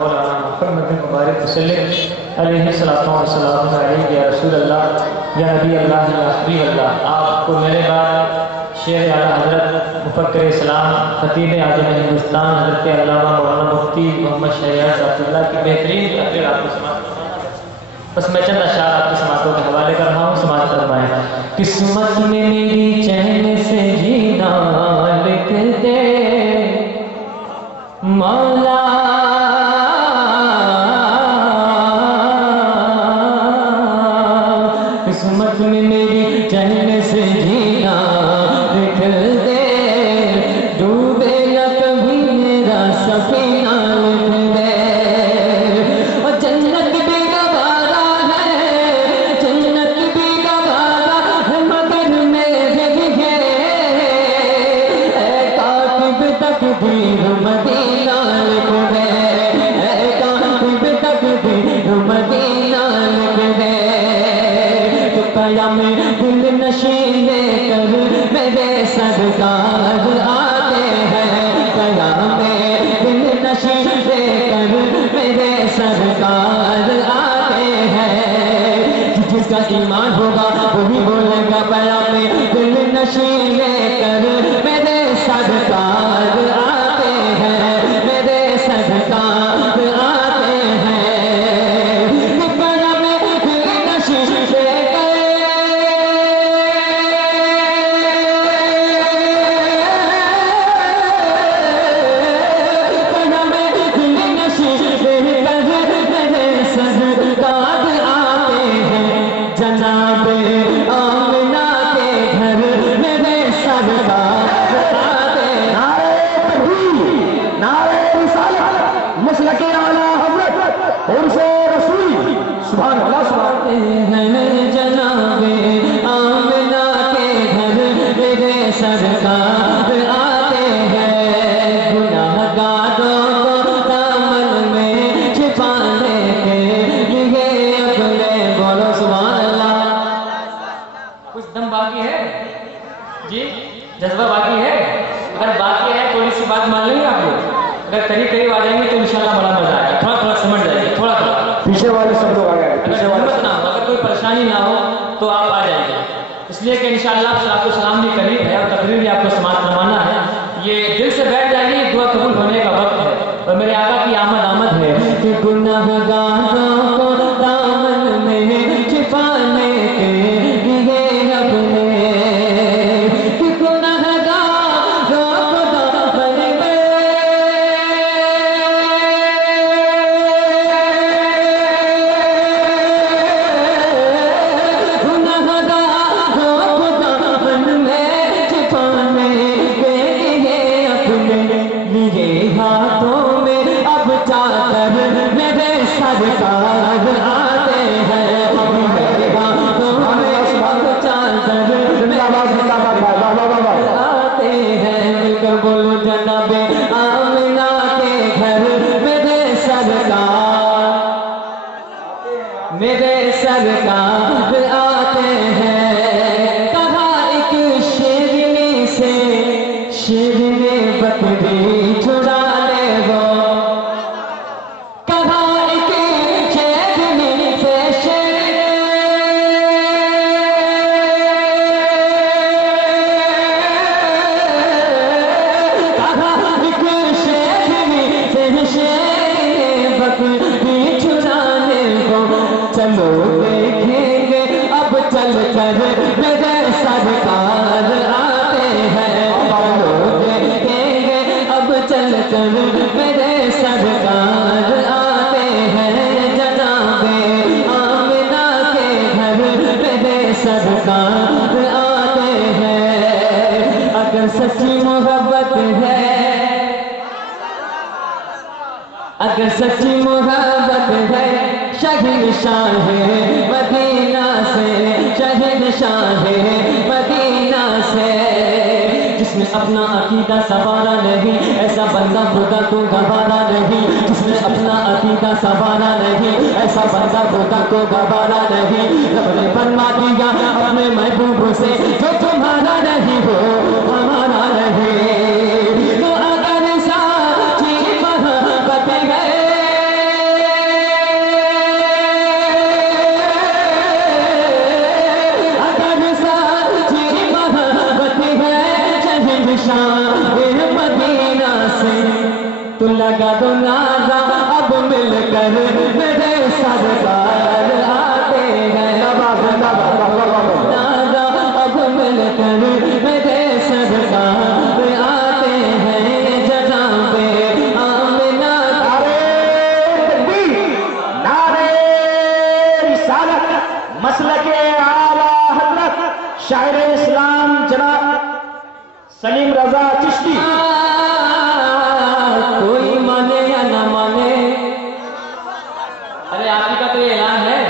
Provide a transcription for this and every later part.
محمد مبارک وسلم علیہ الصلوۃ والسلام علیہ یا رسول اللہ یا نبی اللہ یا حبیب اللہ۔ آپ کو میرے بعد شیخ اعلیٰ حضرت مفکر اسلام خطیب اعظم ہندوستان حضرت علامہ مولانا مفتی محمد شہریار صاحب اللہ کی بہترین تقریر آپ کو سماعت، بس میں چند اشعار آپ کی سماعتوں کے حوالے کر رہا ہوں، سماعت فرمائیں۔ قسمت میں میری چین سے جینا لکھ دے مولا، قسمت میں میری چین سے جینا لکھ دے، ڈوبے نہ کبھی میرا سفینہ لکھ دے، اور جنت بھی گوارا ہے، جنت بھی گوارا ہے مگر میرے ہے، اے کاتب تقدیر مدینہ لکھ دے، اے کاتب تقدیر مدینہ لکھ دے، قیام دل نشین لے کر میرے سرکار آتے ہیں، قیام دل نشین لے کر میرے سرکار آتے ہیں، جس کا ایمان ہوگا وہی بولے گا قیام دل نشین لے کر میرے سرکار آتے ہیں، میرے سرکار آتے ہیں، قیام دل نشین لے جناب آمنہ کے گھر میرے سرکار آتے ہیں، نعرہ تکبیر، نعرہ رسالت، مسلک اعلیٰ حضرت عرف رسول، سبحان اللہ سبحان اللہ، جناب آمنہ کے گھر میرے سرکار آتے ہیں، گناہ گاروں کو دامن میں چھپانے کے لیے اپنے بولو سبحان اللہ۔ کچھ دم باقی ہے جی، جذبہ باقی ہے؟ اگر باقی ہے تھوڑی سی بات مان لیں گے آپ لوگ، اگر قریب قریب آ جائیں گے تو انشاءاللہ بڑا مزہ آئے گا، تھوڑا تھوڑا سمجھ جائیے، تھوڑا تھوڑا پیچھے والے سب لوگ آ گئے، اگر ہمت نہ ہو، اگر کوئی پریشانی نہ ہو تو آپ آ جائیں گے، اس لیے کہ انشاءاللہ صلاۃ السلام بھی قریب ہے اور تقریر بھی آپ کو سماعت فرمانا ہے، یہ دل سے بیٹھ جائیے، دعا قبول ہونے کا وقت ہے اور میرے آقا کی آمد ہے کہ گناہ گاروں کو دامن میں چھپانے کے لیے اپنے، کہ گناہ گاروں کو دامن میں ہاتھوں میں اب چادر میرے سرکار آتے ہیں، میرے ہاتھوں میں اب چادر آتے ہیں، مل کر بولو جناب آمنہ کے گھر میرے سرکار، میرے سرکار آتے ہیں، کہا ایک شیرنی سے شیرنی بکری چھڑا لے وہ، کہا ایک شیرنی سے کہا ایک شیرنی سے شیرنی بکری چھڑا لے وہ، چلو دیکھیں گے اب چل کر میرے سرکار آتے ہیں، چل کر میرے سرکار آتے ہیں، جناب آمنہ کے گھر میرے سرکار آتے ہیں، اگر سچی محبت ہے، اگر سچی محبت ہے، شہنشاہ مدینہ سے، شہنشاہ مدینہ سے، جس نے اپنا عقیدہ سنوارا نہیں ایسا بندہ خدا کو گوارا نہیں، جس نے اپنا عقیدہ سنوارا نہیں ایسا بندہ خدا کو گوارا نہیں، رب نے فرما دیا اپنے محبوب سے جو تمہارا نہیں ہو ہمارا نہیں، تو اگر ساتھی محبت ہے کر میرے سرکار آتے ہیں، نادا اب مل کر میرے سرکار آتے ہیں، جناب آمنہ نعرے رسالت مسلک اعلیٰ حضرت شاعر اسلام جناب سلیم رضا چشتی. کوئی مانے یا نہ مانے، ارے آپ کا تو یہ اعلان ہے،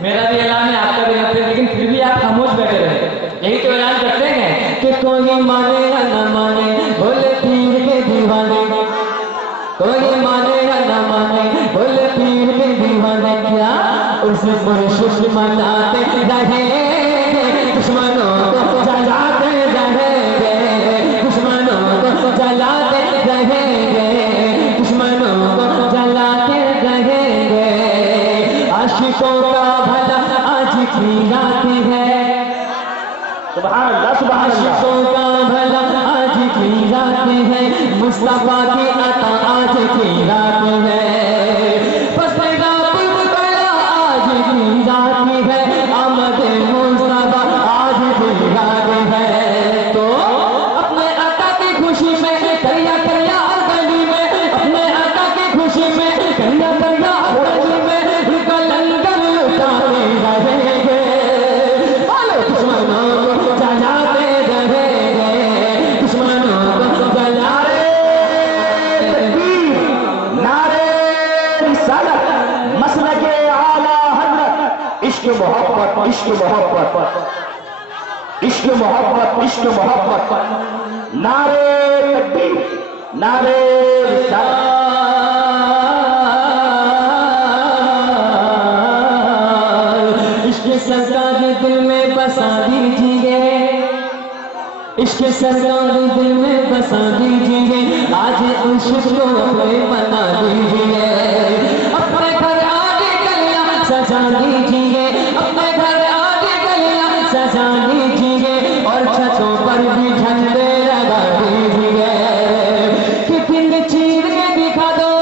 میرا بھی اعلان ہے، آپ کا بھی ہے، لیکن پھر بھی آپ خاموش بیٹھے رہے. یہی تو اعلان کرتے ہیں کہ کوئی مانے یا نہ مانے بولے پیر کے دیوانے، کوئی مانے یا نہ مانے بولے پیر کے دیوانے. کیا اس مرشد مناتے رہیں گے، دشمنوں کو جلاتے رہیں گے، دشمنوں کو جلاتے رہیں گے، دشمنوں کو جلاتے رہیں گے. عاشقوں کا بھلا آج کی رات ہے، سبحان اللہ سبحان اللہ. عاشقوں کا بھلا آج کی رات ہے، مصطفیٰ کی عطا آج کی رات ہے، پسندہ پل بڑا آج کی رات ہے، آمد مصطفیٰ آج کی رات ہے. تو اپنے آقا کی خوشی میں کریا کریا گلی میں، اپنے آقا کی خوشی میں کریا کریا گلی میں ان کا لنگر لٹاتے رہیں گے، دشمنوں کو جلاتے رہیں گے، دشمنوں کو جلاتے. نعرے رسالت مسلک اعلیٰ حضرت عشق محبت عشق محبت عشق محبت عشق محبت. نعرے تکبیر نعرے رسالت. عشق سرکار دل میں بسا دیجیے، عشق سرکار دل میں بسا دیجیے، آج عشق کو اپنے بنا دیجیے، اپنے گھر آگے گلیاں سجا دیجیے، اپنے گھر آگے گلیاں سجا دیجیے، اور چھتوں پر بھی جھنڈے لگا دیجیے، کہ دل چیر کے دکھا دو.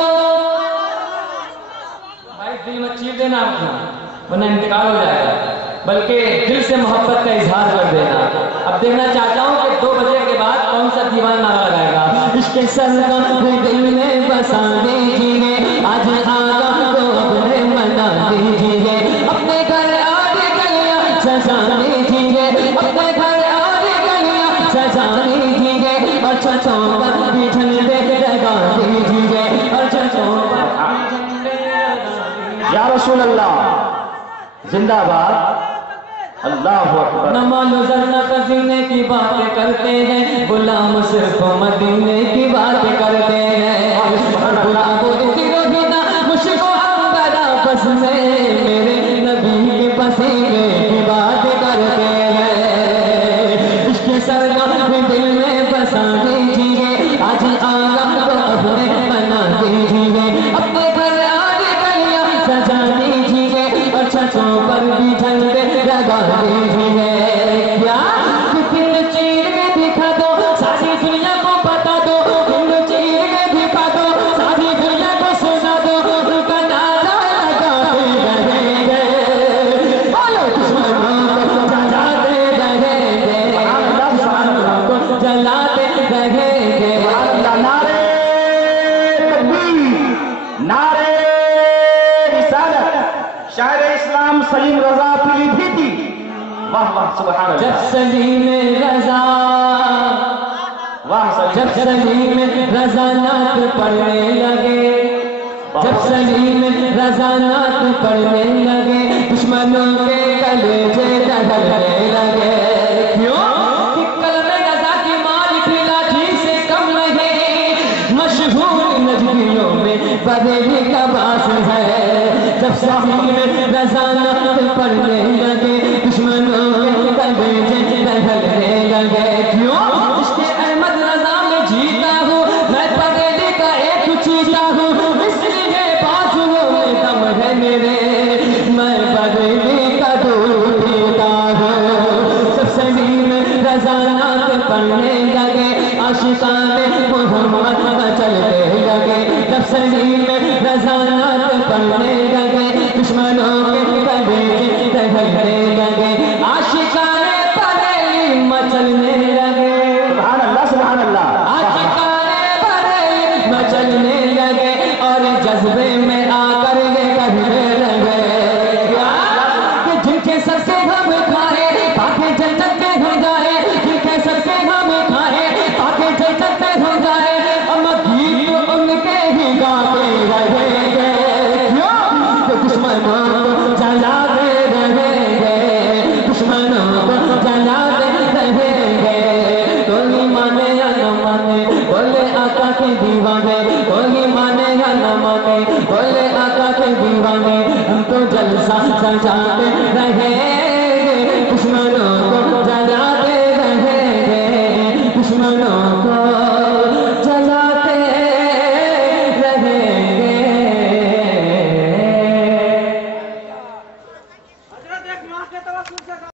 بھائی دل میں چیر دینا اپنا، ورنہ انتقال ہو جائے گا، بلکہ دل سے محبت کا اظہار کر دینا. اب دیکھنا چاہتا ہوں کہ 2 بجے کے بعد کون سا دیوان نعرہ لگائے گا. عشق سرکار دل میں بسا دیجیے، آج آقا کو اپنے بنا دیجیے، اپنے گھر آگے گلیاں سجا دیجیے، اپنے گھر آگے گلیاں سجا دیجیے، اور چھتوں پر بھی جھنڈے لگا دیجیے، اور چھتوں پر بھی جھنڈے لگا دیجیے. یا رسول اللہ زندہ باد. اللہ اکبر. نہ مال و زر نہ خزینے کی باتیں کرتے ہیں، غلام صرف مدینے کی باتیں کرتے ہیں. غلام نہ مشک و عنبر آپس میں میرے نبی کے پسینے کی باتیں کرتے ہیں. عشق سرکار دل میں بسا دیجیے، آج آقا کو اپنے بنا دیجیے، اپنے گھر آگے گلیاں سجا دیجیے، اور چھتوں پر بھی جھنڈے لگا دیجیے. کیا دل چیر کے دکھا دو، ساری دنیا کو بتا دو، دل چیر کے دکھا دو، ساری دنیا کو سنا دو، ان کا نعرہ لگاتے رہیں گے، بولو دشمنوں کو جلاتے رہیں گے، دشمنوں کو جلاتے رہیں گے. نعرے تکبیر نعرے رسالت شاعر اسلام سلیم رضا پیلی بھیتی. واہ واہ سبحان جب اللہ. سلیم رضا واہ جب سلیم رضا نعت پڑھنے لگے، جب سلیم رضا نعت پڑھنے لگے، دشمنوں کے کلیجے دہلنے لگے. کیوں کہ قلم رضا کی مال بھی لاٹھی سے کم نہیں، مشہور نجدیوں میں بریلی کا باس ہے. جب سلیم رضا نعت پڑھنے لگے، دشمنوں کے کلیجے دہلنے لگے. کیوں عشق احمد رضا میں جیتا ہوں، میں بریلی کا ایک چیتا ہوں، اس لیے بازوؤں میں دم ہے میرے، میں بریلی کا دودھ پیتا ہوں. سب سلیم رضا نعت پڑھنے لگے، عاشقان محمد چلتے لگے. جب سلیم رضا نعت پڑھنے لگے دشمنوں کے کلیجے دہکنے لگے عاشقانے بریلی مچلنے لگے سبحان اللہ سبحان اللہ عاشقانے بریلی مچلنے لگے اور جذبے میں آ کر یہ کہنے لگے کہ جن کے سر سے ہم کھائے تاکہ جنت میں ہو جائے جن کے سر سے ہم کھائے تاکہ جنت میں ہو جائے ہم گیت ان کے ہی گاتے رہیں گے کہ دشمنوں کو جلاتے رہیں گے دشمنوں کو جلاتے رہیں گے کوئی مانے یا نہ مانے بولے آقا کے دیوانے کوئی مانے یا نہ مانے بولے آقا کے دیوانے ہم تو جلسہ سجاتے رہیں گے دشمنوں کو جلاتے رہیں گے دشمنوں کو